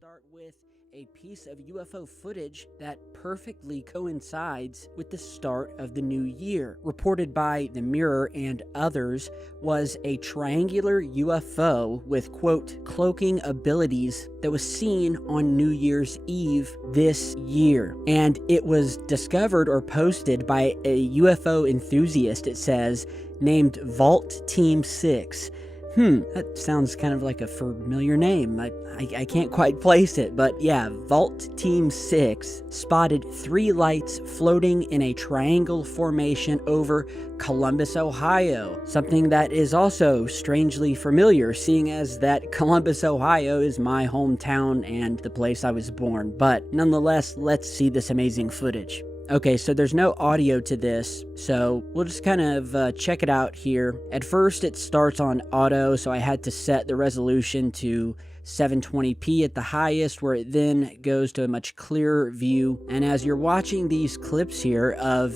start with a piece of UFO footage that perfectly coincides with the start of the new year. Reported by The Mirror and others, was a triangular UFO with, quote, cloaking abilities that was seen on New Year's Eve this year. And it was discovered or posted by a UFO enthusiast, it says, named Vault Team 6. That sounds kind of like a familiar name. I can't quite place it, but yeah, Vault Team 6 spotted 3 lights floating in a triangle formation over Columbus, Ohio. Something that is also strangely familiar, seeing as that Columbus, Ohio is my hometown and the place I was born. But nonetheless, let's see this amazing footage. Okay, so there's no audio to this, so we'll just kind of check it out here. At first, it starts on auto, so I had to set the resolution to 720p at the highest, where it then goes to a much clearer view. And as you're watching these clips here of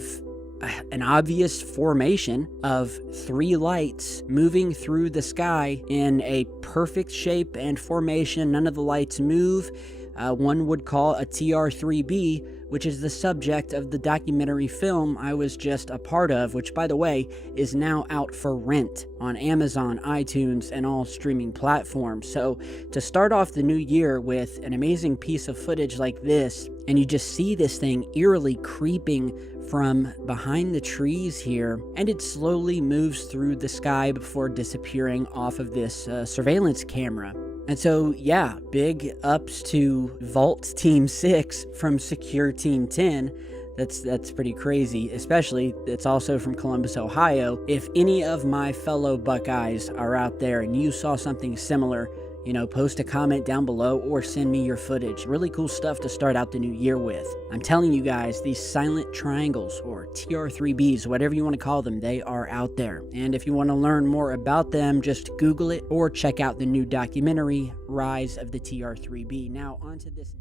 an obvious formation of 3 lights moving through the sky in a perfect shape and formation, none of the lights move. One would call a TR3B, which is the subject of the documentary film I was just a part of, which, by the way, is now out for rent on Amazon, iTunes, and all streaming platforms. So to start off the new year with an amazing piece of footage like this, and you just see this thing eerily creeping from behind the trees here, and it slowly moves through the sky before disappearing off of this surveillance camera. And so, yeah, big ups to Vault Team 6 from Secure Team 10. That's pretty crazy, especially it's also from Columbus, Ohio. If any of my fellow Buckeyes are out there and you saw something similar, you know, post a comment down below or send me your footage. Really cool stuff to start out the new year with. I'm telling you guys, these silent triangles, or TR3Bs, whatever you want to call them, they are out there. And if you want to learn more about them, just Google it or check out the new documentary, Rise of the TR3B. Now, on to this.